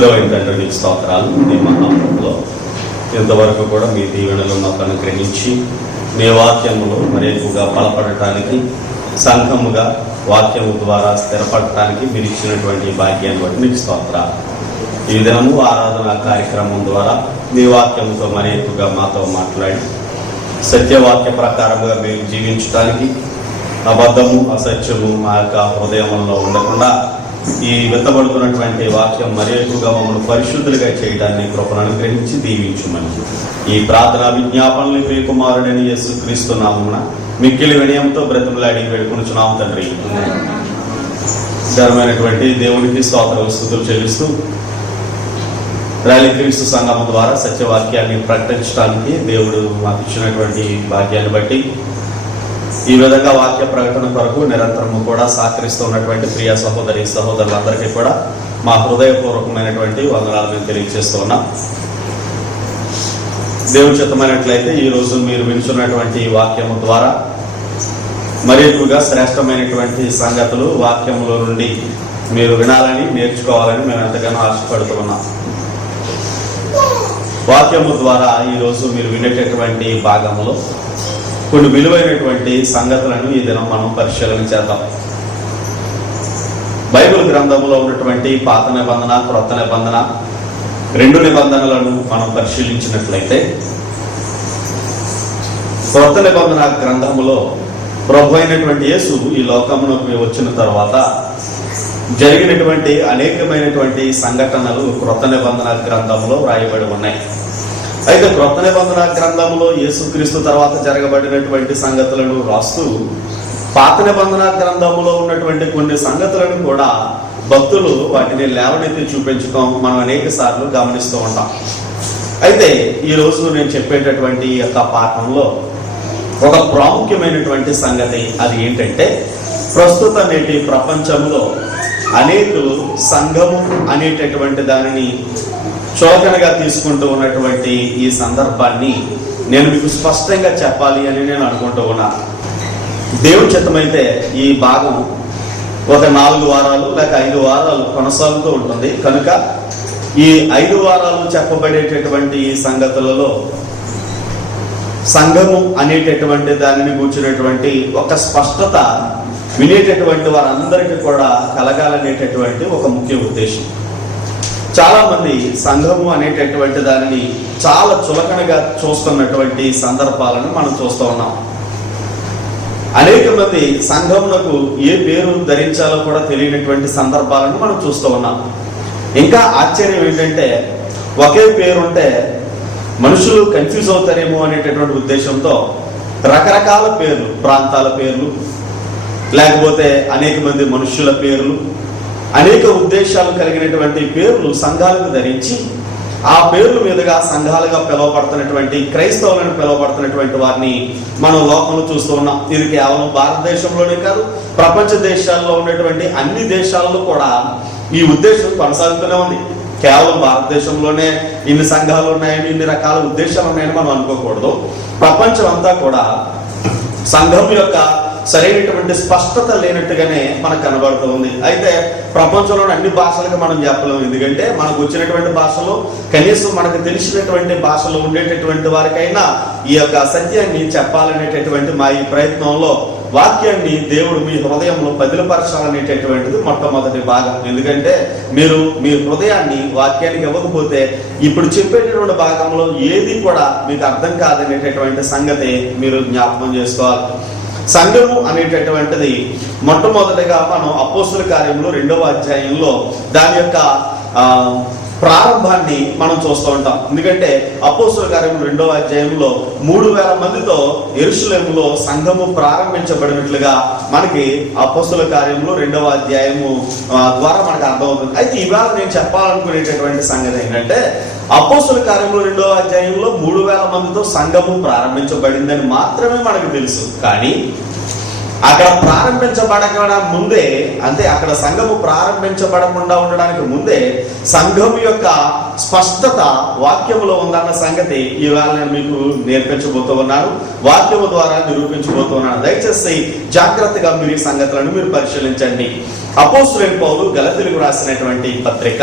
పరిశుద్ధుడైన తండ్రి నీకు స్తోత్రాలు. నీ మహాప్రభులో ఇంతవరకు కూడా మీ దీవెనలు మాకు అనుగ్రహించి మీ వాక్యములు మరి ఎక్కువగా బలపడటానికి, సంఘముగా వాక్యము ద్వారా స్థిరపడటానికి మీరు ఇచ్చినటువంటి భాగ్యాన్ని బట్టి నీకు స్తోత్రాలు. ఈ దినము ఆరాధన కార్యక్రమం ద్వారా మీ వాక్యంతో మరి ఎక్కువగా మాతో మాట్లాడి సత్యవాక్య ప్రకారంగా మేము జీవించడానికి, అబద్ధము అసత్యము మా యొక్క హృదయంలో ఉండకుండా ఈ విత్తబడుతున్నటువంటి వాక్యం మరి ఎక్కువగా మమ్మల్ని పరిశుద్ధులుగా చేయడాన్ని కృపను అనుగ్రహించి దీవించుమని ఈ ప్రార్థన విజ్ఞాపనలు ప్రియ కుమారుడని యేసుక్రీస్తు నామమున మిక్కిలి వినయంతో బ్రతిమలాడి వేడుకొనుచున్నాము తండ్రి. ధర్మైనటువంటి దేవునికి స్తోత్ర స్తుతులు చెల్లిస్తూ ర్యాలీ క్రీస్తు సంఘం ద్వారా సత్యవాక్యాన్ని ప్రకటించడానికి దేవుడు మాకు ఇచ్చినటువంటి భాగ్యాన్ని బట్టి ఈ విధంగా వాక్య ప్రకటన కొరకు నిరంతరము కూడా సహకరిస్తున్నటువంటి ప్రియ సహోదరి సహోదరులందరికీ కూడా మా హృదయపూర్వకమైనటువంటి వందనాలు మేము తెలియజేస్తూ ఉన్నాం. దేవుడి చిత్తమైనట్లయితే ఈరోజు మీరు వింటున్నటువంటి వాక్యము ద్వారా మరి ఎక్కువగా శ్రేష్టమైనటువంటి సంగతులు వాక్యములో నుండి మీరు వినాలని, నేర్చుకోవాలని మేము ఎంతగానో ఆశపడుతూ ఉన్నాం. వాక్యము ద్వారా ఈరోజు మీరు వినేటటువంటి భాగములో కొన్ని విలువైనటువంటి సంగతులను ఈ దినం మనం పరిశీలన చేద్దాం. బైబిల్ గ్రంథంలో ఉన్నటువంటి పాత నిబంధన, క్రొత్త నిబంధన రెండు నిబంధనలను మనం పరిశీలించినట్లయితే క్రొత్త నిబంధన గ్రంథములో ప్రభు అయినటువంటి యేసు ఈ లోకమునకు వచ్చిన తర్వాత జరిగినటువంటి అనేకమైనటువంటి సంఘటనలు క్రొత్త నిబంధన గ్రంథంలో వ్రాయబడి ఉన్నాయి. అయితే క్రొత్త నిబంధన గ్రంథంలో యేసుక్రీస్తు తర్వాత జరగబడినటువంటి సంగతులను రాస్తూ పాత నిబంధన గ్రంథంలో ఉన్నటువంటి కొన్ని సంగతులను కూడా భక్తులు వాటిని లేవనెత్తి చూపించడం మనం అనేక సార్లు గమనిస్తూ ఉంటాం. అయితే ఈరోజు నేను చెప్పేటటువంటి యొక్క పాఠంలో ఒక ప్రాముఖ్యమైనటువంటి సంగతి అది ఏంటంటే, ప్రస్తుత నేటి ప్రపంచంలో అనేకులు సంఘము అనేటటువంటి దానిని చులకనగా తీసుకుంటూ ఉన్నటువంటి ఈ సందర్భాన్ని నేను మీకు స్పష్టంగా చెప్పాలి అని నేను అనుకుంటూ ఉన్నాను. దేవుని చిత్తమైతే ఈ భాగం ఒక 4 వారాలు లేక 5 వారాలు కొనసాగుతూ ఉంటుంది. కనుక ఈ 5 వారాలు చెప్పబడేటటువంటి ఈ సంగతులలో సంఘము అనేటటువంటి దానిని కూర్చున్నటువంటి ఒక స్పష్టత వినేటటువంటి వారందరికీ కూడా కలగాలనేటటువంటి ఒక ముఖ్య ఉద్దేశం. చాలా మంది సంఘము అనేటటువంటి దానిని చాలా చులకనగా చూస్తున్నటువంటి సందర్భాలను మనం చూస్తూ ఉన్నాం. అనేక మంది సంఘమునకు ఏ పేరు ధరించాలో కూడా తెలియనటువంటి సందర్భాలను మనం చూస్తూ ఉన్నాం. ఇంకా ఆశ్చర్యం ఏంటంటే, ఒకే పేరుంటే మనుషులు కన్ఫ్యూజ్ అవుతారేమో అనేటటువంటి ఉద్దేశంతో రకరకాల పేర్లు, ప్రాంతాల పేర్లు, లేకపోతే అనేక మంది మనుషుల పేర్లు, అనేక ఉద్దేశాలు కలిగినటువంటి పేర్లు సంఘాలకు ధరించి ఆ పేర్ల మీదుగా సంఘాలుగా పిలువబడుతున్నటువంటి క్రైస్తవులను పిలువబడుతున్నటువంటి వారిని మనం లోకంలో చూస్తూ ఉన్నాం. ఇది కేవలం భారతదేశంలోనే కాదు, ప్రపంచ దేశాల్లో ఉన్నటువంటి అన్ని దేశాలలో కూడా ఈ ఉద్దేశం కొనసాగుతూనే ఉంది. కేవలం భారతదేశంలోనే ఇన్ని సంఘాలు ఉన్నాయని, ఇన్ని రకాల ఉద్దేశాలు ఉన్నాయని మనం అనుకోకూడదు. ప్రపంచం అంతా కూడా సంఘం యొక్క సరైనటువంటి స్పష్టత లేనట్టుగానే మనకు కనబడుతూ ఉంది. అయితే ప్రపంచంలోని అన్ని భాషలకు మనం చెప్పలేము. ఎందుకంటే మనకు వచ్చినటువంటి భాషలో కనీసం మనకు తెలిసినటువంటి భాషలో ఉండేటటువంటి వారికైనా ఈ యొక్క సత్యాన్ని చెప్పాలనేటటువంటి మా ఈ ప్రయత్నంలో వాక్యాన్ని దేవుడు మీ హృదయంలో పదిలపరచాలనేటటువంటిది మొట్టమొదటి భాగం. ఎందుకంటే మీరు మీ హృదయాన్ని వాక్యానికి ఇవ్వకపోతే ఇప్పుడు చెప్పేటటువంటి భాగంలో ఏది కూడా మీకు అర్థం కాదనేటటువంటి సంగతి మీరు జ్ఞాపకం చేసుకోవాలి. సంఘము అనేటటువంటిది మొట్టమొదటిగా మనం అపోస్తుల కార్యములు 2వ అధ్యాయంలో దాని యొక్క ప్రారంభాన్ని మనం చూస్తూ ఉంటాం. ఎందుకంటే అపోస్తుల కార్యములు 2వ అధ్యాయంలో 3000 మందితో యెరూషలేములో సంఘము ప్రారంభించబడినట్లుగా మనకి అపోస్తుల కార్యములు 2వ అధ్యాయము ద్వారా మనకు అర్థమవుతుంది. అయితే ఇవాళ నేను చెప్పాలనుకునేటటువంటి సంగతి ఏంటంటే, అపోస్తుల కార్యములు 2వ అధ్యాయంలో 3000 మందితో సంఘము ప్రారంభించబడిందని మాత్రమే మనకు తెలుసు. కానీ అక్కడ ప్రారంభించబడకుండా ముందే, అంటే అక్కడ సంఘము ప్రారంభించబడకుండా ఉండడానికి ముందే సంఘము యొక్క స్పష్టత వాక్యములో ఉందన్న సంగతి ఇవాళ నేను మీకు నేర్పించబోతూ ఉన్నాను, వాక్యము ద్వారా నిరూపించబోతూ ఉన్నాను. దయచేసి జాగ్రత్తగా మీరు ఈ సంగతులను మీరు పరిశీలించండి. అపోస్తలుడైన పౌలు గలతీయులకు రాసినటువంటి పత్రిక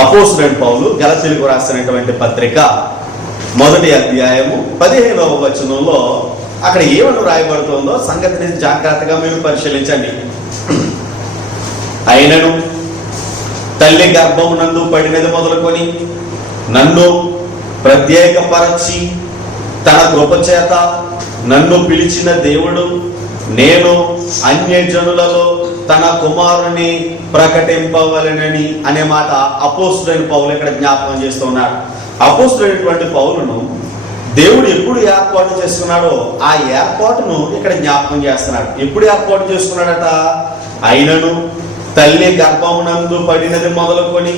అపోస్తలుడైన పౌలు గలతీయులకు రాసినటువంటి పత్రిక 1వ అధ్యాయము 15వ వచనంలో అక్కడ ఏమని రాయబడుతుందో సంగతిని జాగ్రత్తగా మీరు పరిశీలించండి. అయినను తల్లి గర్భమునందు పడినది మొదలుకొని నన్ను ప్రత్యేకపరచి తన కృపచేత నన్ను పిలిచిన దేవుడు నేను అన్యజనులలో తన కుమారుని ప్రకటింపవలెనని అనే మాట అపోస్తలుడైన పౌలు ఇక్కడ జ్ఞాపకం చేస్తున్నాడు. అపోస్తలుడైనటువంటి పౌలును దేవుడు ఎప్పుడు ఏర్పాటు చేసుకున్నాడో ఆ ఏర్పాటును ఇక్కడ జ్ఞాపకం చేస్తున్నాడు. ఎప్పుడు ఏర్పాటు చేసుకున్నాడట? అయినను తల్లి గర్భమునందు పడినది మొదలుకొని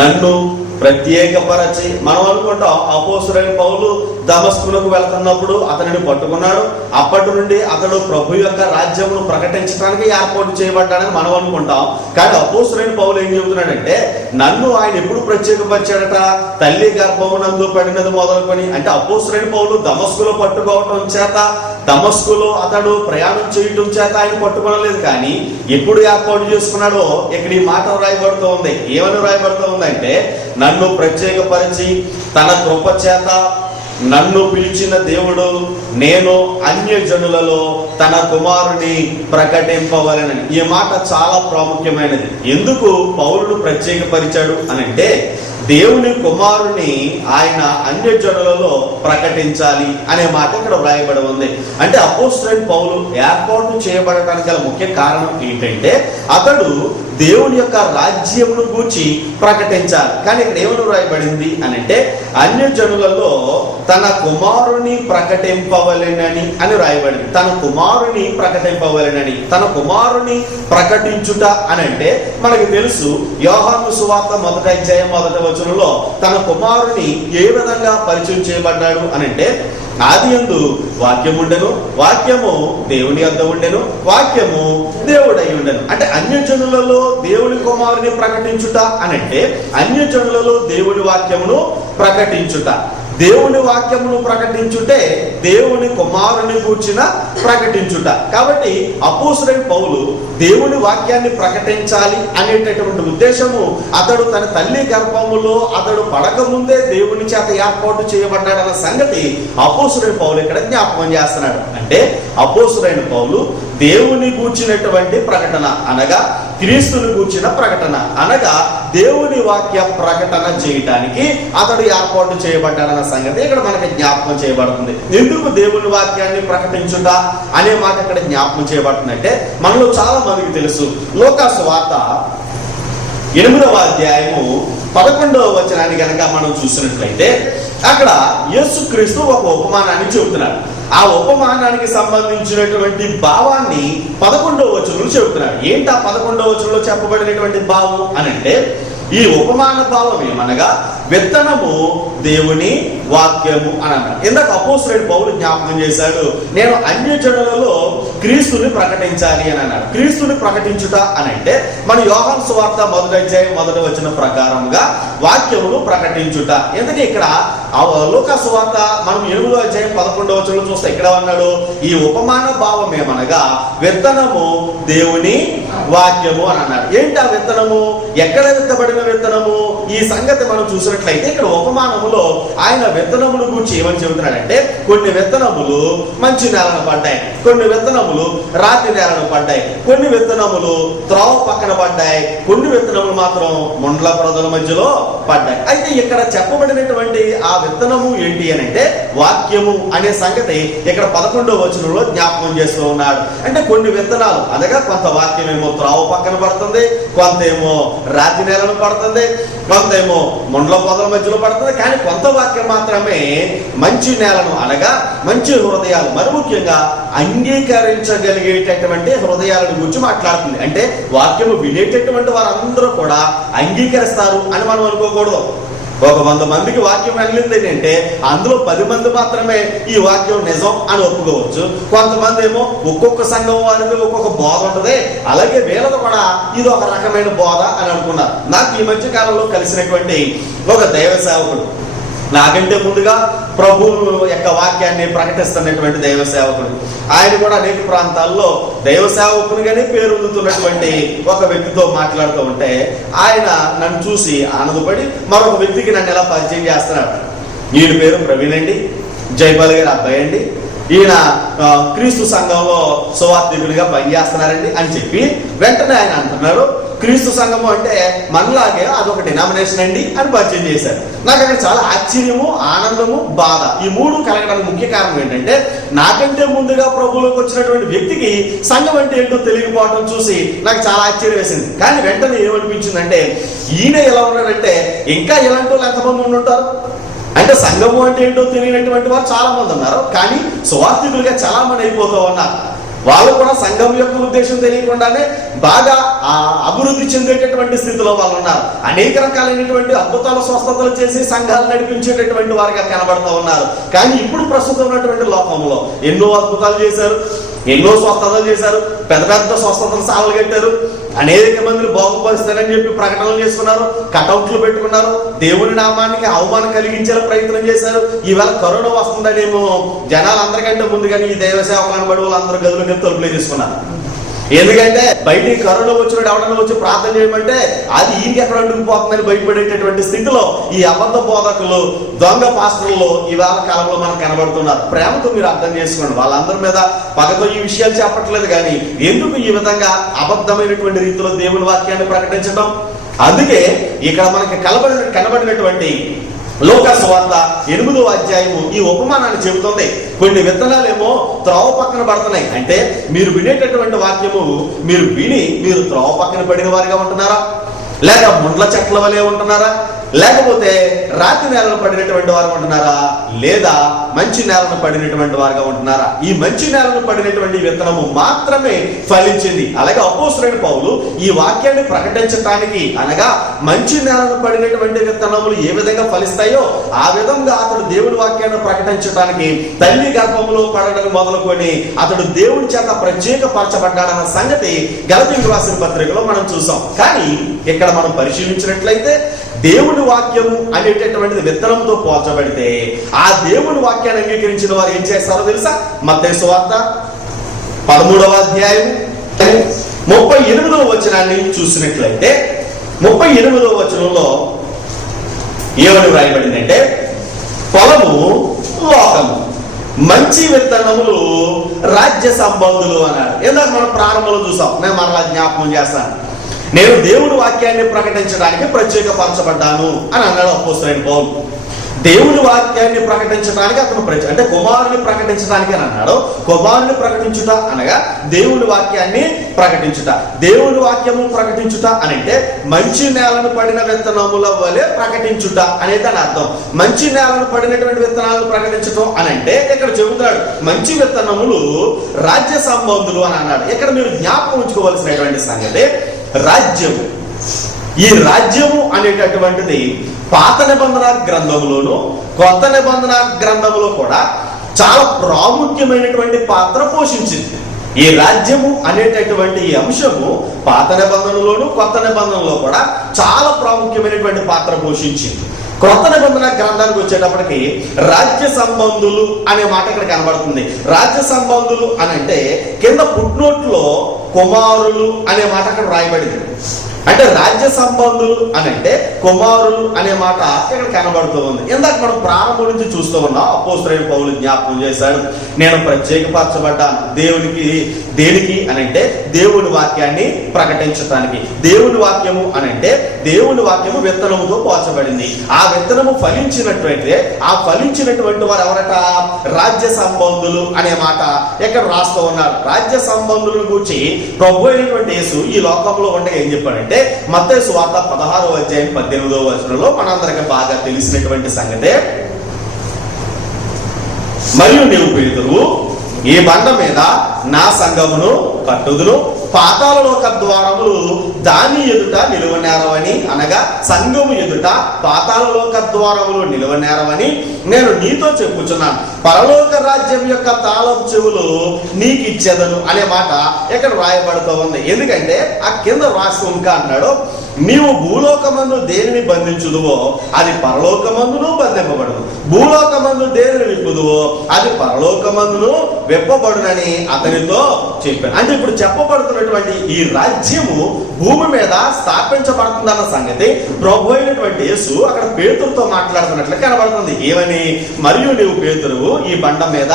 నన్ను ప్రత్యేకపరచి. మనం అనుకుంటాం అపోస్తలుడైన పౌలు దమస్కునకు వెళ్తున్నప్పుడు అతనిని పట్టుకున్నాడు, అప్పటి నుండి అతడు ప్రభు యొక్క రాజ్యమును ప్రకటించడానికి ఏర్పాటు చేయబడ్డాడని మనం అనుకుంటాం. కానీ అపోస్తలుడైన పౌలు ఏం చెబుతున్నాడంటే నన్ను ఆయన ఎప్పుడు ప్రత్యేకపరిచాడట? తల్లి గర్భమునందు పడినది మొదలుకొని. అంటే అపోస్తలుడైన పౌలు దమస్కులో పట్టుకోవటం చేత, దమస్కులో అతడు ప్రయాణం చేయటం చేత ఆయన పట్టుకోలేదు. కానీ ఎప్పుడు ఏర్పాటు చేసుకున్నాడో ఇక్కడ ఈ మాట రాయబడుతూ ఉంది. ఏమని రాయబడుతూ ఉందంటే నన్ను ప్రత్యేకపరిచి తన కృప చేత నన్ను పిలిచిన దేవుడు నేను అన్యజనులలో తన కుమారుని ప్రకటింపవలెనని. ఈ మాట చాలా ప్రాముఖ్యమైనది. ఎందుకు పౌలును ప్రత్యేకపరిచాడు అనంటే దేవుని కుమారుని ఆయన అన్యజనులలో ప్రకటించాలి అనే మాట ఇక్కడ వ్రాయబడి ఉంది. అంటే అపోస్తలుడైన పౌలు ఏర్పాటు చేయబడటానికి గల ముఖ్య కారణం ఏంటంటే అతడు దేవుని యొక్క రాజ్యమును గూర్చి ప్రకటించాలి. కానీ ఇక్కడ ఏమని వ్రాయబడింది అనంటే అన్యజనులలో తన కుమారుని ప్రకటింపవలెనని అని రాయబడింది. తన కుమారుని ప్రకటింపవలెనని, తన కుమారుని ప్రకటించుట అనంటే మనకి తెలుసు. యోహాను సువార్త 1వ అధ్యాయం 1వ వచనంలో తన కుమారుని ఏ విధంగా పరిచయం చేయబడ్డాడు అనంటే ఆదియందు వాక్యము ఉండెను, వాక్యము దేవుని యొద్ద ఉండెను, వాక్యము దేవుడై ఉండెను. అంటే అన్యజనులలో దేవుని కుమారుని ప్రకటించుట అనంటే అన్యజనులలో దేవుని వాక్యమును ప్రకటించుట. దేవుని వాక్యమును ప్రకటించుటే దేవుని కుమారుని గూర్చిన ప్రకటించుట. కాబట్టి అపోస్తలుడైన పౌలు దేవుని వాక్యాన్ని ప్రకటించాలి అనేటటువంటి ఉద్దేశము అతడు తన తల్లి గర్భములో అతడు పడకముందే దేవుని చేత ఏర్పాటు చేయబడ్డాడన్న సంగతి అపోస్తలుడైన పౌలు ఇక్కడ జ్ఞాపకం చేస్తున్నాడు. అంటే అపోస్తలుడైన పౌలు దేవుని గూర్చినటువంటి ప్రకటన అనగా క్రీస్తుని గూర్చిన ప్రకటన అనగా దేవుని వాక్య ప్రకటన చేయడానికి అతడు ఏర్పాటు చేయబడ్డాడన్న సంగతి ఇక్కడ మనకి జ్ఞాపకం చేయబడుతుంది. ఎందుకు దేవుని వాక్యాన్ని ప్రకటించుట అనే మాట ఇక్కడ జ్ఞాపకం చేయబడుతుందంటే మనలో చాలా మందికి తెలుసు. లూకా సువార్త 8వ అధ్యాయము 11వ వచనాన్ని కనుక మనం చూసినట్లయితే అక్కడ యేసుక్రీస్తు ఒక ఉపమానాన్ని చెబుతున్నాడు. ఆ ఉపమానానికి సంబంధించినటువంటి భావాన్ని 11వ వచనంలో చెబుతున్నాడు. ఏంటి ఆ 11వ వచనంలో చెప్పబడినటువంటి భావం అనంటే ఈ ఉపమాన భావం ఏమనగా విత్తనము దేవుని వాక్యము అని అన్నాడు. ఇందాక అపోస్తలుడైన పౌలు జ్ఞాపకం చేశాడు, నేను అన్యజనులలో క్రీస్తుని ప్రకటించాలి అని అన్నాడు. క్రీస్తుని ప్రకటించుట అని అంటే మన యోహాను సువార్త 1వ అధ్యాయం 1వ వచనం ప్రకారంగా వాక్యమును ప్రకటించుట. ఎందుకంటే ఇక్కడ లూకా సువార్త మనం 8వ అధ్యాయం 11వ వచనంలో చూస్తే ఇక్కడ అన్నాడు ఈ ఉపమాన భావం ఏమనగా విత్తనము దేవుని వాక్యము అని అన్నాడు. ఏంటి ఆ విత్తనము? ఎక్కడ విత్తబడిన విత్తనము? ఈ సంగతి మనం చూసినట్లయితే ఇక్కడ ఉపమానములో ఆయన విత్తనములు గురించి ఏమని చెబుతున్నాడంటే కొన్ని విత్తనములు మంచి నేలను పడ్డాయి, కొన్ని విత్తనములు రాతి నేలను పడ్డాయి, కొన్ని విత్తనములు త్రోవ పక్కన పడ్డాయి, కొన్ని విత్తనములు మాత్రం ముండ్ల ప్రజల మధ్యలో పడ్డాయి. అయితే ఇక్కడ చెప్పబడినటువంటి ఆ విత్తనము ఏంటి అని అంటే వాక్యము అనే సంగతి ఇక్కడ 11వ వచనంలో జ్ఞాపకం చేస్తూ ఉన్నాడు. అంటే కొన్ని విత్తనాలు అనగా కొంత వాక్యం ఏమో త్రోవ పక్కన పడుతుంది, కొంత ఏమో రాతి నేలను పడుతుంది, కొంత ఏమో ముండ్ల పొదల మధ్యలో పడుతుంది. కానీ కొంత వాక్యం మాత్రమే మంచి నేలను అనగా మంచి హృదయాలు, మరి ముఖ్యంగా అంగీకరించగలిగేటటువంటి హృదయాలను గురించి మాట్లాడుతుంది. అంటే వాక్యము వినేటటువంటి వారందరూ కూడా అంగీకరిస్తారు అని మనం అనుకోకూడదు. ఒక 100 మందికి వాక్యం వెళ్ళింది ఏంటంటే అందులో 10 మంది మాత్రమే ఈ వాక్యం నిజం అని ఒప్పుకోవచ్చు. కొంతమంది ఏమో ఒక్కొక్క సంఘం వారికి ఒక్కొక్క బోధ ఉంటుంది, అలాగే వీళ్ళది కూడా ఇది ఒక రకమైన బోధ అని అనుకున్నారు. నాకు ఈ మధ్య కాలంలో కలిసినటువంటి ఒక దైవ సేవకుడు నాకంటే ముందుగా ప్రభు యొక్క వాక్యాన్ని ప్రకటిస్తున్నటువంటి దైవ సేవకుడు. ఆయన కూడా అనేక ప్రాంతాల్లో దైవ సేవకునిగానే పేరొందుతున్నటువంటి ఒక వ్యక్తితో మాట్లాడుతూ ఉంటే ఆయన నన్ను చూసి ఆనందపడి మరొక వ్యక్తికి నన్ను ఎలా పరిచయం చేస్తున్నాడు. ఈయన పేరు ప్రవీణ్ అండి, జైపాల్ గారి అబ్బాయి అండి, ఈయన క్రీస్తు సంఘంలో సువార్థికుడిగా పనిచేస్తున్నారండి అని చెప్పి వెంటనే ఆయన అంటున్నారు, క్రీస్తు సంఘము అంటే మనలాగే అదొక డినామినేషన్ అండి అని పరిచయం చేశారు. నాకు అక్కడ చాలా ఆశ్చర్యము, ఆనందము, బాధ ఈ మూడు కలగడానికి ముఖ్య కారణం ఏంటంటే నాకంటే ముందుగా ప్రభువులోకి వచ్చినటువంటి వ్యక్తికి సంఘం అంటే ఏంటో తెలియకపోవడం చూసి నాకు చాలా ఆశ్చర్యం వేసింది. కానీ వెంటనే ఏమనిపించిందంటే ఈయన ఎలా ఉన్నాడంటే ఇంకా ఇలాంటి వాళ్ళు ఎంతమంది ఉండుంటారు. అంటే సంఘము అంటే ఏంటో తెలియనటువంటి వారు చాలా మంది ఉన్నారు, కానీ సువార్థికులుగా చాలా మంది అయిపోతూ ఉన్నారు. వాళ్ళు కూడా సంఘం యొక్క ఉద్దేశం తెలియకుండానే బాగా అభివృద్ధి చెందేటటువంటి స్థితిలో వాళ్ళు ఉన్నారు. అనేక రకాలైనటువంటి అద్భుతాల స్వస్థతలు చేసి సంఘాలు నడిపించేటటువంటి వారిగా కనబడుతూ ఉన్నారు. కానీ ఇప్పుడు ప్రస్తుతం ఉన్నటువంటి లోకంలో ఎన్నో అద్భుతాలు చేశారు, ఎన్నో స్వస్థతలు చేశారు, పెద్ద పెద్ద స్వస్థతలు సాగులు కట్టారు, అనేక మందిని బాగుపరుస్తారని చెప్పి ప్రకటనలు చేసుకున్నారు, కటౌట్లు పెట్టుకున్నారు, దేవుని నామానికి అవమానం కలిగించేలా ప్రయత్నం చేశారు. ఈవేళ కరోనా వస్తుందనేమో జనాలు అందరికంటే ముందుగానే ఈ దైవ సేవకులను బడి వాళ్ళందరూ గదులకి తలుపులే తీసుకున్నారు. ఎందుకంటే బయటికి కరోనా వచ్చినప్పుడు ఎవడన్నా వచ్చి ప్రార్థన చేయమంటే అది ఈయనకి ఎక్కడ అంటుకుపోతుందని భయపడేటటువంటి స్థితిలో ఈ అబద్ధ బోధకులు, దొంగ పాస్టర్లు ఈవేళ కాలంలో మనకు కనబడుతున్నారు. ప్రేమతో మీరు అర్థం చేసుకోండి, వాళ్ళందరి మీద పగతో ఈ విషయాలు చెప్పట్లేదు, కానీ ఎందుకు ఈ విధంగా అబద్ధమైనటువంటి రీతిలో దేవుని వాక్యాన్ని ప్రకటించడం. అందుకే ఇక్కడ మనకి కనబడినటువంటి లోక సువార్త 8వ అధ్యాయము ఈ ఉపమానాన్ని చెబుతుంది. కొన్ని విత్తనాలేమో త్రోవ పక్కన పడుతున్నాయి. అంటే మీరు వినేటటువంటి వాక్యము మీరు విని మీరు త్రోవ పక్కన పడిన వారిగా ఉంటున్నారా, లేక ముండ్ల చెట్ల వలె ఉంటున్నారా, లేకపోతే రాతి నేలను పడినటువంటి వారు ఉంటున్నారా, లేదా మంచి నేలను పడినటువంటి వారుగా ఉంటున్నారా? ఈ మంచి నేలను పడినటువంటి విత్తనము మాత్రమే ఫలించింది. అలాగే అపోస్తలుడైన పౌలు ఈ వాక్యాన్ని ప్రకటించడానికి అనగా మంచి నేలను పడినటువంటి విత్తనములు ఏ విధంగా ఫలిస్తాయో ఆ విధంగా అతడు దేవుడి వాక్యాన్ని ప్రకటించడానికి తల్లి గర్భంలో పడడం మొదలుకొని అతడు దేవుడి చేత ప్రత్యేకపరచబడ్డాడన్న సంగతి గలతీయులకు రాసిన పత్రికలో మనం చూసాం. కానీ ఇక్కడ మనం పరిశీలించినట్లయితే దేవుని వాక్యము అనేటటువంటిది విత్తనంతో పోల్చబడితే ఆ దేవుని వాక్యాన్ని అంగీకరించిన వారు ఏం చేస్తారో తెలుసా? మత్తయి సువార్త 13వ అధ్యాయం 38వ వచనాన్ని చూసినట్లయితే 38వ వచనంలో ఏమని వ్రాయబడిందంటే పొలము లోకము, మంచి విత్తనములు రాజ్య సంబంధులు అన్నాడు. ఇందాక మనం ప్రారంభంలో చూసాం, నేను మరలా జ్ఞాపకం చేస్తాను. నేను దేవుడి వాక్యాన్ని ప్రకటించడానికి ప్రత్యేకపరచబడ్డాను అని అన్నాడు అపోస్తలుడైన పౌలు. దేవుని వాక్యాన్ని ప్రకటించడానికి అతను అంటే కుమారుని ప్రకటించడానికి అని అన్నాడు. కుమారుని ప్రకటించుట అనగా దేవుని వాక్యాన్ని ప్రకటించుట. దేవుని వాక్యము ప్రకటించుట అని అంటే మంచి నేలను పడిన విత్తనముల వలె ప్రకటించుట అనేది దాని అర్థం. మంచి నేలను పడినటువంటి విత్తనాలను ప్రకటించటం అని అంటే ఇక్కడ చెబుతాడు మంచి విత్తనములు రాజ్య సంబంధులు అని అన్నాడు. ఇక్కడ మీరు జ్ఞాపకం ఉంచుకోవాల్సినటువంటి సంగతి రాజ్యము. ఈ రాజ్యము అనేటటువంటిది పాత నిబంధన గ్రంథములోను కొత్త నిబంధన గ్రంథములో కూడా చాలా ప్రాముఖ్యమైనటువంటి పాత్ర పోషించింది. ఈ రాజ్యము అనేటటువంటి ఈ అంశము పాత నిబంధనలోను కొత్త నిబంధనలో కూడా చాలా ప్రాముఖ్యమైనటువంటి పాత్ర పోషించింది. కొత్త నిబంధన గ్రంథానికి వచ్చేటప్పటికి రాజ్య సంబంధులు అనే మాట ఇక్కడ కనబడుతుంది. రాజ్య సంబంధులు అని అంటే కింద ఫుట్నోట్లో కుమారులు అనే మాట అక్కడ రాయబడింది. అంటే రాజ్య సంబంధులు అని అంటే కుమారులు అనే మాట ఇక్కడ కనబడుతూ ఉంది. ఇందాక మనం ప్రారంభం నుంచి చూస్తూ ఉన్నాం. అపోస్తలుడైన పౌలు జ్ఞాపకం చేశాడు, నేను ప్రత్యేకపరచబడ్డాను దేనికి అని అంటే దేవుని వాక్యాన్ని ప్రకటించడానికి. దేవుని వాక్యము అని అంటే దేవుని వాక్యము విత్తనముతో పోల్చబడింది. ఆ విత్తనము ఫలించినట్లయితే ఆ ఫలించినటువంటి వారు ఎవరట? రాజ్య సంబంధులు అనే మాట ఇక్కడ రాస్తూ ఉన్నారు. రాజ్య సంబంధులను గురించి ప్రభు అయినటువంటి యేసు ఈ లోకంలో ఉండగా ఏం చెప్పాడంటే మత్తయి సువార్త 16వ అధ్యాయం 18వ వచనంలో మనందరికీ బాగా తెలిసినటువంటి సంగతే, మరియు నీవు పేతురు, ఈ బండ మీద నా సంఘమును కట్టుదును, పాతాళలోక ద్వారములు దాని ఎదుట నిలువనేరవని అనగా సంఘము ఎదుట పాతాళలోక ద్వారములు నిలువనేరవని నేను నీతో చెప్పుచున్నాను. పరలోక రాజ్యం యొక్క తాళపు చెవులు నీకు ఇచ్చేదను అనే మాట ఇక్కడ రాయబడుతూ ఉంది. ఎందుకంటే ఆ కింద రాసి ఇంకా అన్నాడు, నీవు భూలోకమందు దేనిని బంధించుదువో అది పరలోకమందును బంధింపబడును, భూలోకమందు దేనిని విప్పుదువో అది పరలోకమందును విప్పబడునని అతనితో చెప్పాను. అంటే ఇప్పుడు చెప్పబడుతున్నటువంటి ఈ రాజ్యము భూమి మీద స్థాపించబడుతుందన్న సంగతి ప్రభు అయినటువంటి యేసు అక్కడ పేతురుతో మాట్లాడుతున్నట్లు కనబడుతుంది. ఏమని? మరియు నీవు పేతురువు, ఈ బండ మీద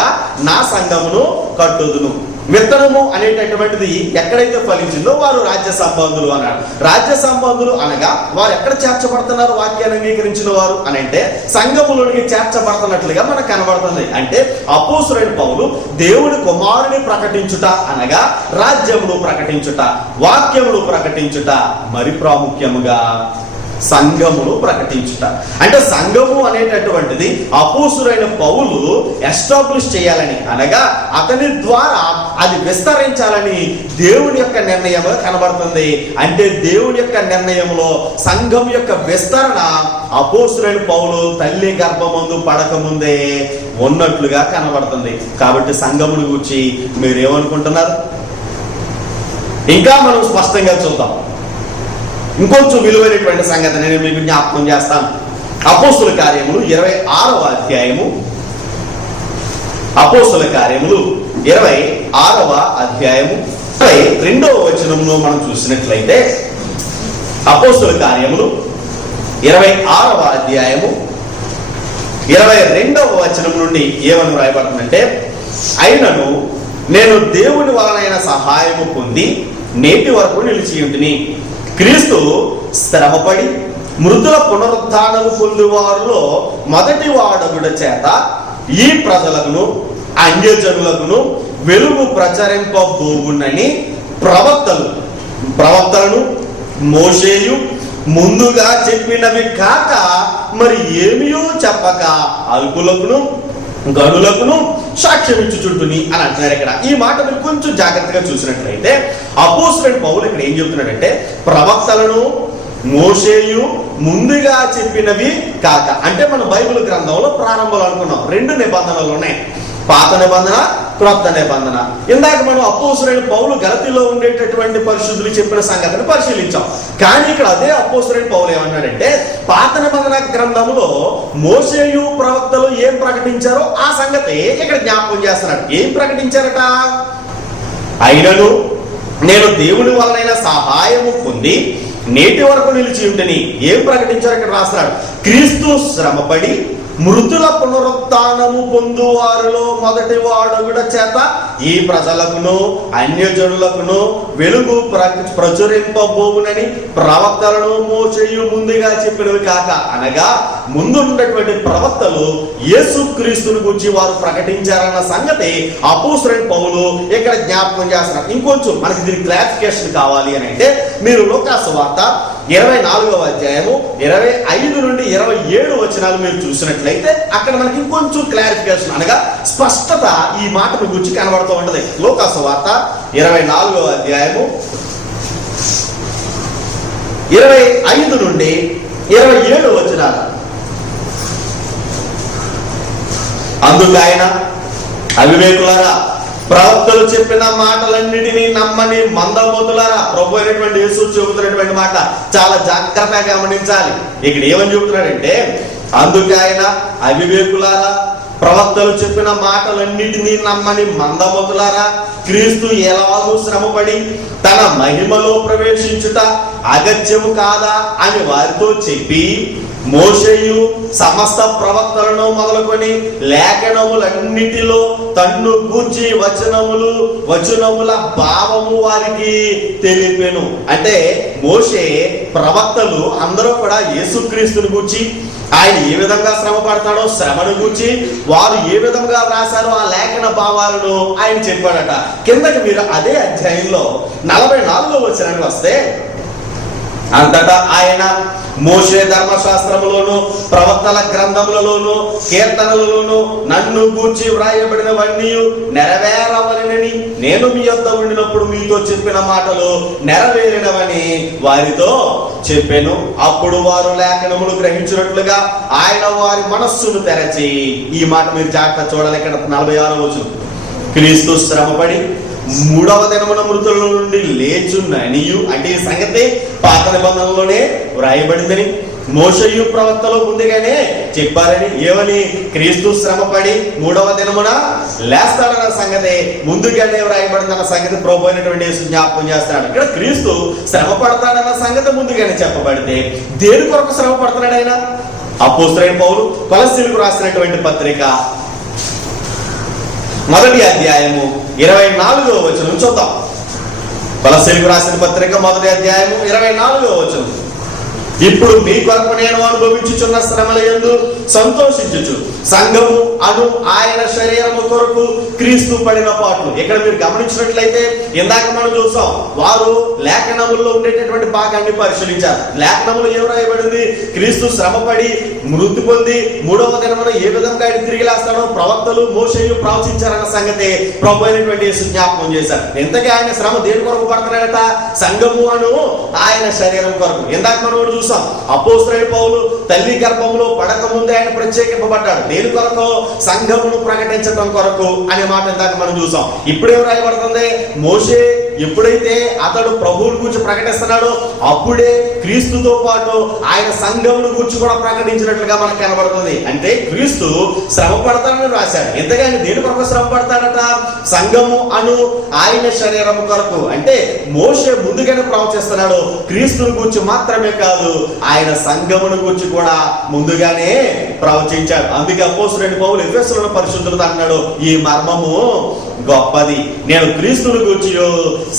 నా సంఘమును కట్టుదును. విత్తనము అనేటటువంటిది ఎక్కడైతే ఫలించిందో వారు రాజ్య సంబంధులు అన్నాడు. రాజ్య సంబంధులు అనగా వారు ఎక్కడ చేర్చబడుతున్నారు? వాక్యాన్ని అంగీకరించిన వారు అని అంటే సంఘములోనికి చేర్చబడుతున్నట్లుగా మనకు కనబడుతుంది. అంటే అపోస్తలుడైన పౌలు దేవుడి కుమారుని ప్రకటించుట అనగా రాజ్యమును ప్రకటించుట, వాక్యమును ప్రకటించుట, మరి ప్రాముఖ్యముగా సంఘమును ప్రకటించుట. అంటే సంఘము అనేటటువంటిది అపోస్తలుడైన పౌలు ఎస్టాబ్లిష్ చేయాలని అనగా అతని ద్వారా అది విస్తరించాలని దేవుని యొక్క నిర్ణయంగా కనబడుతుంది. అంటే దేవుని యొక్క నిర్ణయంలో సంఘం యొక్క విస్తరణ అపోస్తలుడైన పౌలు తల్లి గర్భమందు పడకముందే ఉన్నట్లుగా కనబడుతుంది. కాబట్టి సంఘమును గురించి మీరేమనుకుంటున్నారు? ఇంకా మనం స్పష్టంగా చూద్దాం. ఇంకొంచెం విలువైనటువంటి సంగతి నేను మీకు జ్ఞాపకం చేస్తాను. అపోస్తుల కార్యములు 26వ అధ్యాయము, అపోస్తుల కార్యములు 26వ అధ్యాయము 22వ వచనంలో మనం చూసినట్లయితే అపోస్తుల కార్యములు 26వ అధ్యాయము 22వ వచనం నుండి ఏమని రాయబడుతుందంటే, అయినను నేను దేవుని వలనైన సహాయము పొంది నేటి వరకు నిలిచి ఉంటిని. క్రీస్తు శ్రమపడి మృతుల పునరుత్థానము పొందువారిలో మొదటి వాడగుడ చేత ఈ ప్రజలకును అన్యజనులకును వెలుగు ప్రచరింపబోగునని ప్రవక్తలను మోషేయు ముందుగా చెప్పినవి కాక మరి ఏమియో చెప్పక అల్పులకును గనులకును సాక్ష్యం ఇచ్చుచుంటుని అని అంటున్నారు. ఇక్కడ ఈ మాట మీరు కొంచెం జాగ్రత్తగా చూసినట్లయితే అపోస్తలుడైన పౌలు ఇక్కడ ఏం చెప్తున్నాడంటే, ప్రవక్తలను మోషేయు ముందుగా చెప్పినవి కాక. అంటే మన బైబిల్ గ్రంథంలో ప్రారంభంలో అనుకున్నాం 2 నిబంధనలు ఉన్నాయి, పాత నిబంధన, క్రొత్త నిబంధన. ఇందాక మనం అపోస్తలుడైన పౌలు గలతీలో ఉండేటటువంటి పరిశుద్ధులు చెప్పిన సంగతిని పరిశీలించాం. కానీ ఇక్కడ అదే అపోస్తలుడైన పౌలు ఏమన్నాడంటే, పాత నిబంధన గ్రంథంలో మోషేయు ప్రవక్తలు ఏం ప్రకటించారో ఆ సంగతి ఇక్కడ జ్ఞాపకం చేస్తున్నాడు. ఏం ప్రకటించారట? అయినను నేను దేవుని వలనైన సహాయము పొంది నేటి వరకు నిలిచి ఉంటని. ఏం ప్రకటించారు? ఇక్కడ రాస్తున్నాడు, క్రీస్తు శ్రమపడి మృతుల పునరుత్థానము పొందువారిలో మొదటి వాడగుడ చేత ఈ ప్రజలకును అన్యజనులకును వెలుగు ప్రచురింపబోవునని ప్రవక్తలను మోషేయు ముందుగా చెప్పినవి కాక. అనగా ముందున్నటువంటి ప్రవక్తలు యేసుక్రీస్తుని గురించి వారు ప్రకటించారన్న సంగతి అపోస్తలుడైన పౌలు ఇక్కడ జ్ఞాపకం చేస్తున్నారు. ఇంకొంచెం మనకి దీనికి క్లారిఫికేషన్ కావాలి అని అంటే మీరు లూకాసు వార్త 24వ అధ్యాయము 25 నుండి 27 వచనాలు మీరు చూసినట్లయితే అక్కడ మనకి ఇంకొంచెం క్లారిఫికేషన్ అనగా స్పష్టత ఈ మాటను గురించి కనబడుతూ ఉంటది. లూకాసు వార్త 24వ అధ్యాయము 25 నుండి 27 వచనాలు. అందుకు ఆయన, అవివేకులారా, ప్రవక్తలు చెప్పిన మాటలన్నిటినీ నమ్మని మందమోతులారా. ప్రభు అయినటువంటి యేసు చెబుతున్నటువంటి మాట చాలా జాగ్రత్తగా గమనించాలి. ఇక్కడ ఏమని చెబుతున్నాడంటే, అందుకు ఆయన, అవివేకులారా, ప్రవక్తలు చెప్పిన మాటలన్నిటినీ నమ్మని మందమతులారా, క్రీస్తు ఎలాగూ శ్రమపడి తన మహిమలో ప్రవేశించుట అగత్యము కాదా అని వారితో చెప్పి మోషేయు సమస్త ప్రవక్తలను మొదలుకొని లేఖనములన్నిటిలో తన్ను గూర్చి వచనముల భావము వారికి తెలిపెను. అంటే మోషే, ప్రవక్తలు అందరూ కూడా యేసుక్రీస్తుని గూర్చి, ఆయన ఏ విధంగా శ్రమ పడతాడో శ్రమను గూర్చి వారు ఏ విధంగా రాశారో ఆ లేఖన భావాలను ఆయన చెప్పాడట. కిందకి మీరు అదే అధ్యాయంలో 44వ వచనానికి వస్తే, అంతటా ఆయన మోషే ధర్మశాస్త్రములోను ప్రవక్తల గ్రంథములలోను కీర్తనలలోను నన్ను గూర్చి వ్రాయబడినవన్నీ నెరవేరవలెనని నేను మీ యొద్ద ఉండినప్పుడు మీతో చెప్పిన మాటలు నెరవేరినవని వారితో చెప్పాను. అప్పుడు వారు లేఖనములు గ్రహించినట్లుగా ఆయన వారి మనస్సును తెరచి, ఈ మాట మీరు జాగ్రత్త చూడాలి. ఇక్కడ 46వ వచనం, క్రీస్తు శ్రమపడి మూడవ దినమున మృతుల నుండి లేచున్ననియు, అంటే ఈ సంగతి పాత నిబంధనలోనే వ్రాయబడిందని మోషేయు ప్రవక్తలో ముందుగానే చెప్పారని. ఏమని? క్రీస్తు శ్రమపడి మూడవ దినమున లేస్తాడన్న సంగతి ముందుగానే వ్రాయబడిందన్న సంగతి ప్రభు అయినటువంటి యేసు జ్ఞాపకం చేస్తున్నాడు. ఇక్కడ క్రీస్తు శ్రమ పడతాడన్న సంగతి ముందుగానే చెప్పబడితే దేని కొరకు శ్రమ పడుతున్నాడు ఆయన? అపోస్తలుడైన పౌలు కొలస్సీలకు రాసినటువంటి పత్రిక 1వ అధ్యాయము 24వ వచనం చూద్దాం. కొలస్సీలకు రాసిన పత్రిక 1వ అధ్యాయము 24వ వచనం. ఇప్పుడు మీ కొరకు నేను అనుభవించుచున్న శ్రమల యందు సంతోషించుచు సంఘము అను ఆయన శరీరము కొరకు క్రీస్తు పడిన పాటలు. ఇక్కడ మీరు గమనించినట్లయితే ఇందాక మనం చూసాం, వారు లేఖనముల్లో ఉండేటటువంటి భాగాన్ని పరిశీలించారు. లేఖనములు ఏం రాయబడింది? క్రీస్తు శ్రమపడి మృతి పొంది మూడవ దినమున ఏ విధంగా ఆయన తిరిగి లేస్తాడో ప్రవక్తలు మోషేయు ప్రవచించారన్న సంగతి ప్రభు అయినటువంటి యేసు జ్ఞాపకం చేశారు. ఇంతకీ ఆయన శ్రమ దేని కొరకు పడుతున్నాడట? సంఘము అను ఆయన శరీరం కొరకు. ఇందాక మనం చూసాం, అపోస్తలుడైన పౌలు తల్లి గర్భంలో పడక ముందే ఆయన ప్రత్యేకింపబడ్డాడు. దేని కొరకు? సంఘమును ప్రకటించడం కొరకు అనే మాట ఇందాక మనం చూసాం. ఇప్పుడేం రాయబడుతుంది? మోషే ఎప్పుడైతే అతడు ప్రభువుని గురించి ప్రకటిస్తున్నాడో అప్పుడే క్రీస్తుతో పాటు ఆయన సంఘమును గురించి కూడా ప్రకటించినట్లుగా మనకు కనబడుతుంది. అంటే క్రీస్తు శ్రమ పడతాడని రాశాడు. ఎంతగాని దేని కొరకు శ్రమ పడతాడట? సంఘము అను ఆయన శరీరము కొరకు. అంటే మోషే ముందుగానే ప్రవచిస్తున్నాడు, క్రీస్తుని గురించి మాత్రమే కాదు ఆయన సంఘమును గురించి కూడా ముందుగానే ప్రవచించాడు. అందుకే అపోస్తలుడైన పౌలు ఎఫెసీయుల పరిశుద్ధులతో అన్నాడు, ఈ మర్మము గొప్పది, నేను క్రీస్తుని గూర్చి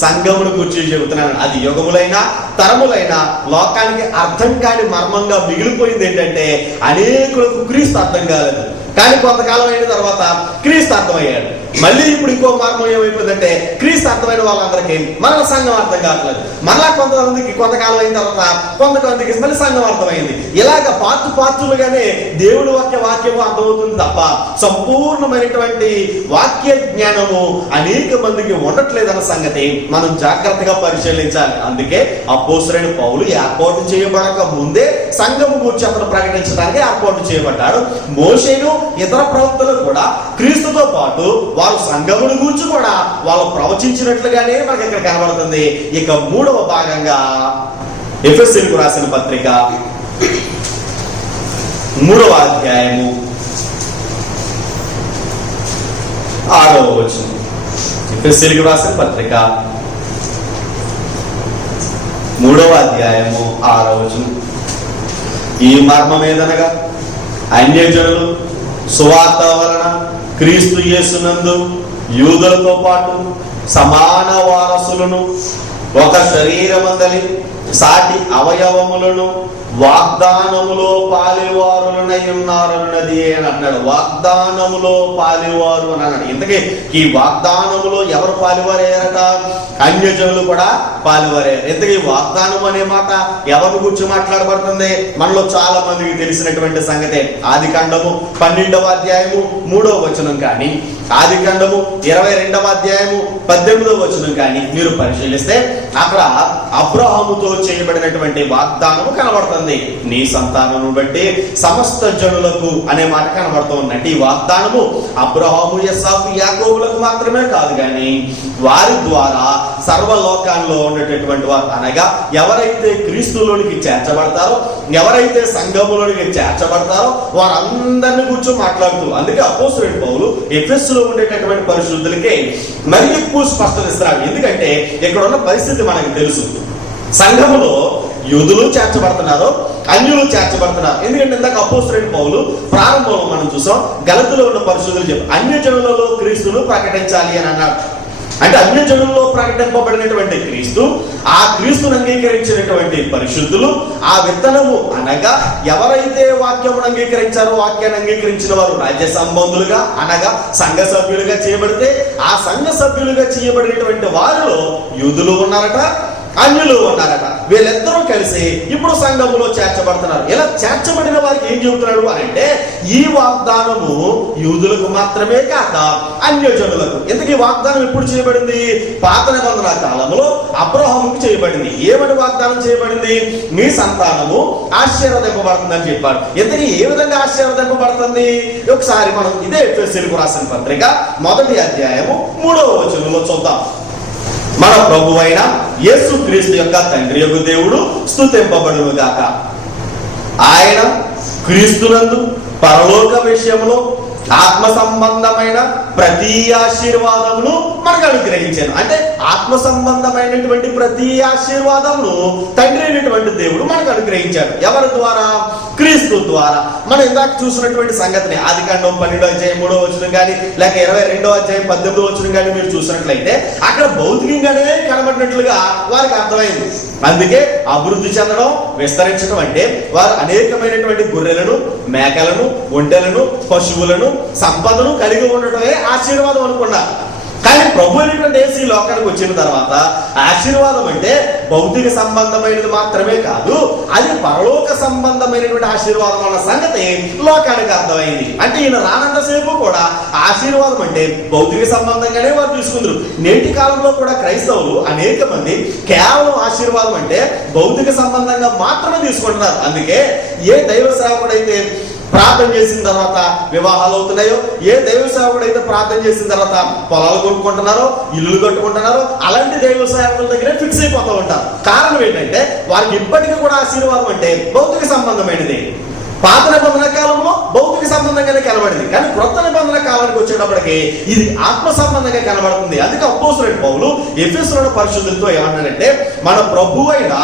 సంఘమును గూర్చి చెబుతున్నాను. అది యుగములైనా తరములైనా లోకానికి అర్థం కాని మర్మంగా మిగిలిపోయింది ఏంటంటే అనేకులకు క్రీస్తు అర్థం కాలేదు. కానీ కొంతకాలం అయిన తర్వాత క్రీస్తు అర్థమయ్యాడు. మళ్ళీ ఇప్పుడు ఇంకో మార్గం ఏమైపోయిందంటే క్రీస్తు అర్థమైన వాళ్ళందరికీ మరల సంఘం అర్థం కావట్లేదు. మరలా కొంతమందికి కొంతకాలం అయిన తర్వాత కొంతమందికి మళ్ళీ సంఘం అర్థమైంది. ఇలాగ పార్టులుగానే దేవుడి వాక్యము అర్థమవుతుంది తప్ప సంపూర్ణమైనటువంటి వాక్య జ్ఞానము అనేక మందికి ఉండట్లేదన్న సంగతి మనం జాగ్రత్తగా పరిశీలించాలి. అందుకే అపోస్తలుడైన పౌలు ఏర్పాటు చేయబడక ముందే సంఘము గురించి అతను ప్రకటించడానికి ఏర్పాటు చేయబడ్డాడు. మోషేను ఇతర ప్రవక్తలు కూడా క్రీస్తుతో పాటు వారు సంఘమును గురించి కూడా వాళ్ళు ప్రవచించినట్లుగానే మనకి ఇక్కడ కనబడుతుంది. ఇక మూడవ భాగంగా ఎఫెసీయులకు రాసిన పత్రిక 3వ అధ్యాయము 6వ వచనం. ఎఫెసీయులకు రాసిన పత్రిక 3వ అధ్యాయము 6వ వచనం. ఈ మర్మం ఏదనగా అన్యజనులు సువార్త వలన క్రీస్తు యేసునందు యూదులతో పాటు సమాన వారసులను ఒక శరీరమందలి సాటి అవయవములను వాగ్దానములో పాలివారులనై ఉన్నారన్నది అని అన్నాడు. వాగ్దానములో పాలివారు అని అన్నాడు. ఇంతకీ ఈ వాగ్దానములో ఎవరు పాలివారయ్యారట? అన్యజనులు కూడా పాలివారయ్యారు. ఇంతకీ వాగ్దానం అనే మాట ఎవరి గురించి మాట్లాడబడుతుంది? మనలో చాలా మందికి తెలిసినటువంటి సంగతే. ఆదికాండము 12వ అధ్యాయము 3వ వచనం కానీ, ఆదికాండము 22వ అధ్యాయము 18వ వచనం కానీ మీరు పరిశీలిస్తే అక్కడ అబ్రహాముతో చేయబడినటువంటి వాగ్దానము కనబడుతుంది. నీ సంతానమును బట్టి సమస్త జనులకు అనే మాట కనబడుతుంది. ఈ వాగ్దానము అబ్రహాము, ఇస్సాకు, యాకోబులకు మాత్రమే కాదు కానీ వారి ద్వారా సర్వలోకాల్లో ఉండేటటువంటి వారు, అనగా ఎవరైతే క్రీస్తులోనికి చేర్చబడతారో, ఎవరైతే సంఘములోనికి చేర్చబడతారో వారందరిని గురించి మాట్లాడుతూ, అందుకే అపోస్తలుడైన పౌలు ఎఫెసులో ఉండేటటువంటి పరిశుద్ధులకే మరి ఎక్కువ స్పష్టత ఇస్తున్నాడు. ఎందుకంటే ఇక్కడ ఉన్న పరిస్థితి మనకు తెలుసు. సంఘములో యూదులు చేర్చబడుతున్నారు, అన్యులు చేర్చబడుతున్నారు. ఎందుకంటే ఇందాక అపోస్తలుడైన పౌలు ప్రారంభంలో మనం చూసాం, గలతీలో ఉన్న పరిశుద్ధులు చెప్పి అన్యజనులలో క్రీస్తును ప్రకటించాలి అని అన్నాడు. అంటే అన్యజనుల్లో ప్రకటింపబడినటువంటి క్రీస్తు, ఆ క్రీస్తును అంగీకరించినటువంటి పరిశుద్ధులు, ఆ విత్తనము అనగా ఎవరైతే వాక్యమును అంగీకరించారో వాక్యాన్ని అంగీకరించిన వారు రాజ్య సంబంధులుగా అనగా సంఘ సభ్యులుగా చేయబడితే, ఆ సంఘ సభ్యులుగా చేయబడినటువంటి వారిలో యూదులు ఉన్నారట, అన్యులు ఉన్నారట. వీళ్ళిద్దరూ కలిసి ఇప్పుడు సంఘములో చేర్చబడుతున్నారు. ఇలా చేర్చబడిన వారికి ఏం చెబుతున్నాడు అని అంటే, ఈ వాగ్దానము యూదులకు మాత్రమే కాక అన్యజనులకు. ఇంతకీ వాగ్దానం ఎప్పుడు చేయబడింది? పాత నిబంధన కాలంలో అబ్రహాముకు చేయబడింది. ఏమని వాగ్దానం చేయబడింది? మీ సంతానము ఆశీర్వదింపబడుతుందని చెప్పాడు. ఇంతకీ ఏ విధంగా ఆశీర్వదింపబడుతుంది? ఒకసారి మనం ఇదే ఎఫెసీయులకు రాసిన పత్రిక 1వ అధ్యాయము 3వ వచనంలో చూద్దాం. మన ప్రభువైన యేసుక్రీస్తు యొక్క తండ్రి యొక్క దేవుడు స్తుతింపబడును గాక. ఆయన క్రీస్తునందు పరలోక విషయంలో ఆత్మ సంబంధమైన ప్రతి ఆశీర్వాదమును మనకు అనుగ్రహించాను. అంటే ఆత్మ సంబంధమైనటువంటి ప్రతి ఆశీర్వాదమును తండ్రి అయినటువంటి దేవుడు మనకు అనుగ్రహించాడు. ఎవరి ద్వారా? క్రీస్తు ద్వారా. మనం ఇందాక చూసినటువంటి సంగతిని ఆదికాండం 12వ అధ్యాయం 3వ వచనం కానీ, లేక 22వ అధ్యాయం 18వ వచనం కానీ మీరు చూసినట్లయితే అక్కడ భౌతికంగానే కనబడినట్లుగా వారికి అర్థమైంది. అందుకే అభివృద్ధి చెందడం, విస్తరించడం అంటే వారు అనేకమైనటువంటి గొర్రెలను, మేకలను, ఒంటెలను, పశువులను, సంపదను కలిగి ఉండటమే ఆశీర్వాదం అనుకున్నారు. కానీ ప్రభు అయినటువంటి యేసు లోకానికి వచ్చిన తర్వాత ఆశీర్వాదం అంటే భౌతిక సంబంధమైనది మాత్రమే కాదు, అది పరలోక సంబంధమైనటువంటి ఆశీర్వాదం అన్న సంగతి లోకానికి అర్థమైంది. అంటే ఈయన రానంతసేపు కూడా ఆశీర్వాదం అంటే భౌతిక సంబంధంగానే వారు తీసుకుందరు. నేటి కాలంలో కూడా క్రైస్తవులు అనేక మంది కేవలం ఆశీర్వాదం అంటే భౌతిక సంబంధంగా మాత్రమే తీసుకుంటున్నారు. అందుకే ఏ దైవ సేవకుడైతే ప్రార్థన చేసిన తర్వాత వివాహాలు అవుతున్నాయో, ఏ దైవ సేవకుడు అయితే ప్రార్థన చేసిన తర్వాత పొలాలు కొనుక్కుంటున్నారో, ఇల్లులు కట్టుకుంటున్నారో, అలాంటి దైవ సేవకుల దగ్గరే ఫిక్స్ అయిపోతూ ఉంటారు. కారణం ఏంటంటే వారికి ఇప్పటికీ కూడా ఆశీర్వాదం అంటే భౌతిక సంబంధమైనది. పాత నిబంధన కాలంలో భౌతిక సంబంధంగానే కనబడింది, కానీ క్రొత్త నిబంధన కాలానికి వచ్చేటప్పటికి ఇది ఆత్మ సంబంధంగా కనబడుతుంది. అందుకే అపోస్తలుడైన పౌలు ఎఫెసీయుల పరిశుద్ధులతో ఏమన్నాడంటే, మన ప్రభు అయిన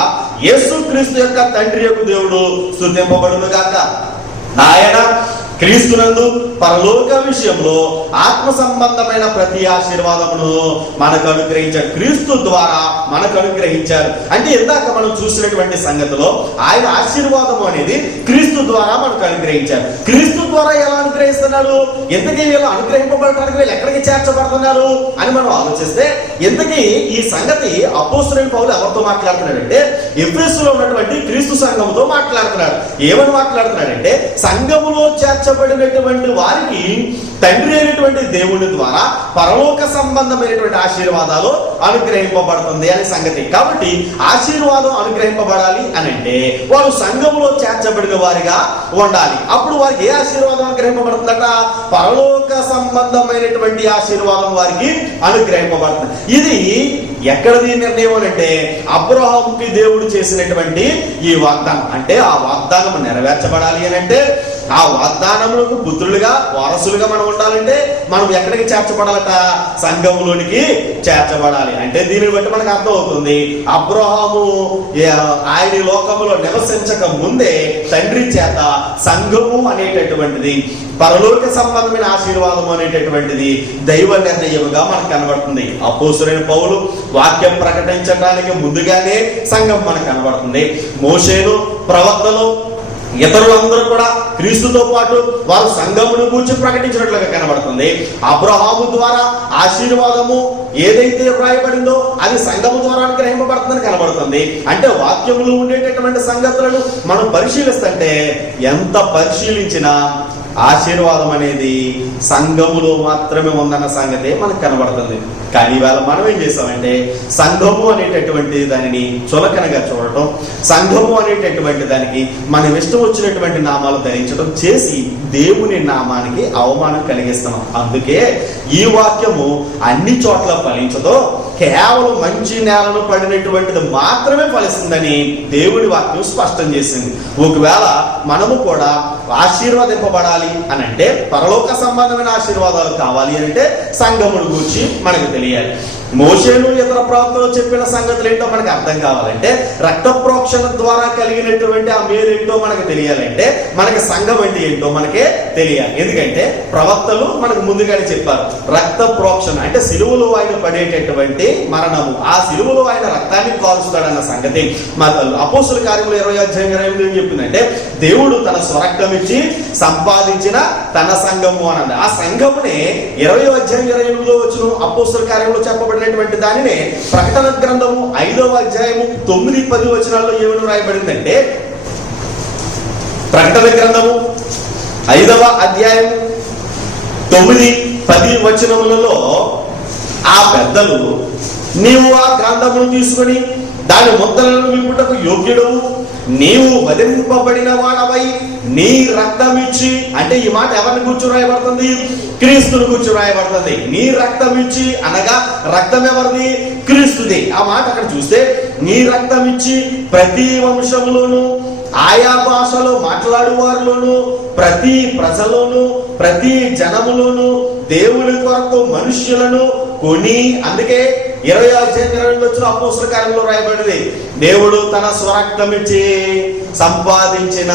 యేసుక్రీస్తు యొక్క తండ్రి యొక్క దేవుడు స్తుతింపబడును గాక. ఆయన క్రీస్తునందు పరలోక విషయంలో ఆత్మ సంబంధమైన ప్రతి ఆశీర్వాదమును మనకు అనుగ్రహించారు. క్రీస్తు ద్వారా మనకు అనుగ్రహించారు. అంటే ఇందాక మనం చూసినటువంటి సంగతిలో ఆయన ఆశీర్వాదము అనేది క్రీస్తు ద్వారా మనకు అనుగ్రహించారు. క్రీస్తు ద్వారా ఎలా అనుగ్రహిస్తున్నాడు? ఎంతకీ వీళ్ళు అనుగ్రహింపబడటానికి వీళ్ళు ఎక్కడికి చేర్చబడుతున్నారు అని మనం ఆలోచిస్తే, ఎంతకీ ఈ సంగతి అపోస్తలుడైన పౌలు ఎవరితో మాట్లాడుతున్నాడంటే ఎఫెసీలో ఉన్నటువంటి క్రీస్తు సంఘముతో మాట్లాడుతున్నాడు. ఏమని మాట్లాడుతున్నాడంటే, సంఘములో చేర్చబడినటువంటి వారికి తండ్రి అయినటువంటి దేవుని ద్వారా పరలోక సంబంధమైనటువంటి ఆశీర్వాదాలు అనుగ్రహింపబడుతుంది అనే సంగతి. కాబట్టి ఆశీర్వాదం అనుగ్రహింపబడాలి అని అంటే వాళ్ళు సంఘములో చేర్చబడిన వారిగా ఉండాలి. అప్పుడు వారికి ఏ ఆశీర్వాదం అనుగ్రహింపబడుతుందట? పరలోక సంబంధమైనటువంటి ఆశీర్వాదం వారికి అనుగ్రహింపబడుతుంది. ఇది ఎక్కడది నిర్ణయం అంటే అబ్రహాముకి దేవుడు చేసినటువంటి ఈ వాగ్దానం. అంటే ఆ వాగ్దానం నెరవేర్చబడాలి అని అంటే, ఆ వాగ్దానములకు పుత్రులుగా, వారసులుగా మనం ఉండాలంటే మనం ఎక్కడికి చేర్చబడాలట? సంఘములోనికి చేర్చబడాలి. అంటే దీనిని బట్టి మనకు అర్థం అవుతుంది, అబ్రహాము ఆయన లోకములో నివసించక ముందే తండ్రి చేత సంఘము అనేటటువంటిది, పరలోక సంబంధమైన ఆశీర్వాదం అనేటటువంటిది దైవ నిర్ణయముగా మనకు కనబడుతుంది. అపోస్తలుడైన పౌలు వాక్యం ప్రకటించడానికి ముందుగానే సంఘం మనకు కనబడుతుంది. మోషేను, ప్రవక్తలు, ఇతరులందరూ కూడా క్రీస్తుతో పాటు వారు సంఘమును గూర్చి ప్రకటించినట్లుగా కనబడుతుంది. అబ్రహాము ద్వారా ఆశీర్వాదము ఏదైతే వ్రాయబడిందో అది సంఘము ద్వారా అనుగ్రహింపబడుతుందని కనబడుతుంది. అంటే వాక్యములు ఉండేటటువంటి సంగతులను మనం పరిశీలిస్తుంటే ఎంత పరిశీలించినా ఆశీర్వాదం అనేది సంఘములో మాత్రమే ఉందన్న సంగతే మనకు కనబడుతుంది. కానీ ఇవాళ మనం ఏం చేస్తామంటే సంఘము అనేటటువంటి దానిని చులకనగా చూడటం, సంఘము అనేటటువంటి దానికి మనం ఇష్టం వచ్చినటువంటి నామాలు ధరించడం చేసి దేవుని నామానికి అవమానం కలిగిస్తున్నాం. అందుకే ఈ వాక్యము అన్ని చోట్ల ఫలించదో, కేవలం మంచి నేలను పడినటువంటిది మాత్రమే ఫలిస్తుందని దేవుని వాక్యం స్పష్టం చేసింది. ఒకవేళ మనము కూడా ఆశీర్వదింపబడాలి అని అంటే, పరలోక సంబంధమైన ఆశీర్వాదాలు కావాలి అని అంటే సంఘమును గూర్చి మనకు తెలియాలి. మోషేను ఇతర ప్రవక్తలు చెప్పిన సంగతులు ఏంటో మనకు అర్థం కావాలంటే, రక్త ప్రోక్షణ ద్వారా కలిగినటువంటి ఆ మేలు ఏంటో మనకు తెలియాలంటే మనకి సంఘం అంటే ఏంటో మనకే తెలియాలి. ఎందుకంటే ప్రవక్తలు మనకు ముందుగానే చెప్పారు, రక్త ప్రోక్షణ అంటే సిలువలో ఆయన పడేటటువంటి మరణము, ఆ సిలువలో ఆయన రక్తాన్ని కాల్చుతాడన్న సంగతి అపోస్తలుల కార్యములు 20వ అధ్యాయం 28 ఏం చెప్పిందంటే, దేవుడు తన స్వరక్తం ఇచ్చి సంపాదించిన తన సంఘము అన్నది. ఆ సంఘమునే 20వ అధ్యాయం 28వ వచనం అపోస్తల కార్యంలో చెప్పబడినటువంటి దానినే ప్రకటన గ్రంథము 5వ అధ్యాయము 9-10 వచనాల్లో ఏమని రాయబడిందంటే, ప్రకటన గ్రంథము 5వ అధ్యాయం 9-10 వచనములలో ఆ పెద్దలు, నీవు ఆ గ్రంథమును తీసుకొని దాని ముద్రలను విప్పుటకు యోగ్యుడవు, నీవు వధింపబడిన వాడవై నీ రక్తం ఇచ్చి, అంటే ఈ మాట ఎవరిని కూర్చొని రాయబడుతుంది? క్రీస్తుని కూర్చొని రాయబడుతుంది. నీ రక్తం ఇచ్చి అనగా రక్తం ఎవరిది? క్రీస్తుది. ఆ మాట అక్కడ చూస్తే, నీ రక్తం ఇచ్చి ప్రతి వంశములోను, ఆయా భాషలో మాట్లాడు వారిలోను, ప్రతి ప్రజలోను, ప్రతి జనములోను దేవుని కొరకు మనుష్యులను కొని, అందుకే 20వ అధ్యాయం 22 వచ్చిన అపోస్తల కార్యంలో రాయబడింది, దేవుడు తన స్వరక్తం ఇచ్చి సంపాదించిన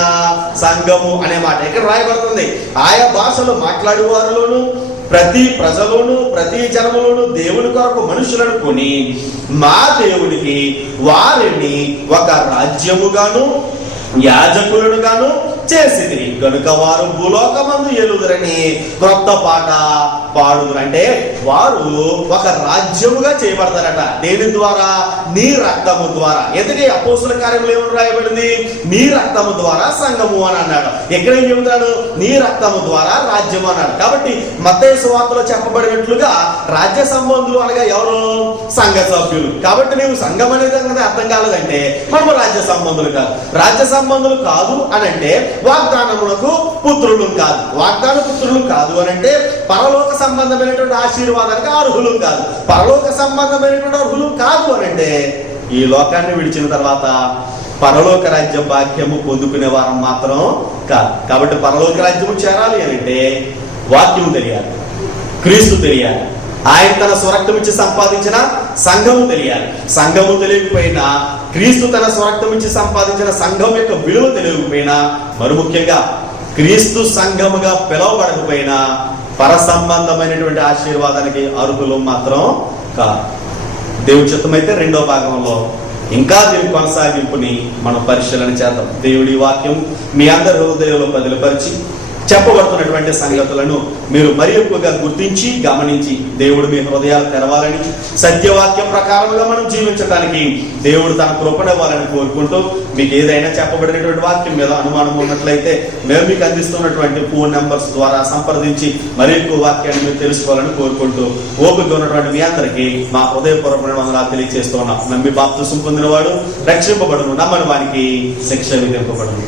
సంఘము అనే మాట ఇక్కడ రాయబడుతుంది. ఆయా భాషలో మాట్లాడే వారిలోను, ప్రతి ప్రజలోను, ప్రతి జనములోను దేవుని కొరకు మనుషులను కొని మా దేవుడికి వారిని ఒక రాజ్యముగాను యాజకులను గాను చేసిరి, కనుక వారు భూలోకమందు ఎలుదురని క్రొత్త పాట పాడుదురు. అంటే వారు ఒక రాజ్యముగా చేయబడతారట. దేని ద్వారా? నీ రక్తము ద్వారా. ఎందుకంటే అపోస్తల కార్యంలో ఏమని రాయబడింది? నీ రక్తము ద్వారా సంఘము అని అన్నాడు. ఎక్కడ ఏం చెబుతాడు? నీ రక్తము ద్వారా రాజ్యము అన్నాడు. కాబట్టి మత్తయి సువార్తలో చెప్పబడినట్లుగా రాజ్య సంబంధులు అనగా ఎవరు? సంఘ సభ్యులు. కాబట్టి నీవు సంఘం అనేది అర్థం కాలేదంటే మనము రాజ్య సంబంధులు కాదు. రాజ్య సంబంధులు కాదు అని అంటే వాగ్దానములకు పుత్రులు కాదు. వాగ్దాన పుత్రులు కాదు అని అంటే పరలోక సంబంధమైనటువంటి ఆశీర్వాదానికి అర్హులు కాదు. పరలోక సంబంధమైనటువంటి అర్హులు కాదు అని అంటే ఈ లోకాన్ని విడిచిన తర్వాత పరలోక రాజ్య భాగ్యము పొందుకునే వారం మాత్రం కాదు. కాబట్టి పరలోక రాజ్యము చేరాలి అని అంటే వాక్యము తెలియాలి, క్రీస్తు తెలియాలి, ఆయన తన స్వరక్తం ఇచ్చి సంపాదించిన సంఘము తెలియాలి. సంఘము తెలియకపోయినా, క్రీస్తు తన స్వరక్తం ఇచ్చి సంపాదించిన సంఘం యొక్క విలువ తెలియకపోయినా, మరి ముఖ్యంగా క్రీస్తు సంఘముగా పిలువబడకపోయినా పర సంబంధమైనటువంటి ఆశీర్వాదానికి అర్హులు మాత్రం కాదు. దేవుడి చిత్తమైతే 2వ భాగంలో ఇంకా దీని కొనసాగింపుని మనం పరిశీలన చేద్దాం. దేవుడి వాక్యం మీ అందరి హృదయంలో బదిలిపరిచి చెప్పబడుతున్నటువంటి సంగతులను మీరు మరి ఎక్కువగా గుర్తించి గమనించి దేవుడు మీ హృదయాలు తెరవాలని, సత్యవాక్యం ప్రకారంగా మనం జీవించడానికి దేవుడు తన కృపనివ్వాలని కోరుకుంటూ, మీకు ఏదైనా చెప్పబడినటువంటి వాక్యం మీద అనుమానం ఉన్నట్లయితే మేము మీకు అందిస్తున్నటువంటి ఫోన్ నెంబర్స్ ద్వారా సంప్రదించి మరి ఎక్కువ వాక్యాన్ని మీరు తెలుసుకోవాలని కోరుకుంటూ, ఓపిక ఉన్నటువంటి మీ అందరికీ మా హృదయపూర్వకమైన వందనాలు తెలియజేస్తూ ఉన్నాం. నమ్మి బాప్తిసం పొందినవాడు రక్షింపబడును, నమ్మని వానికి శిక్ష విధింపబడును.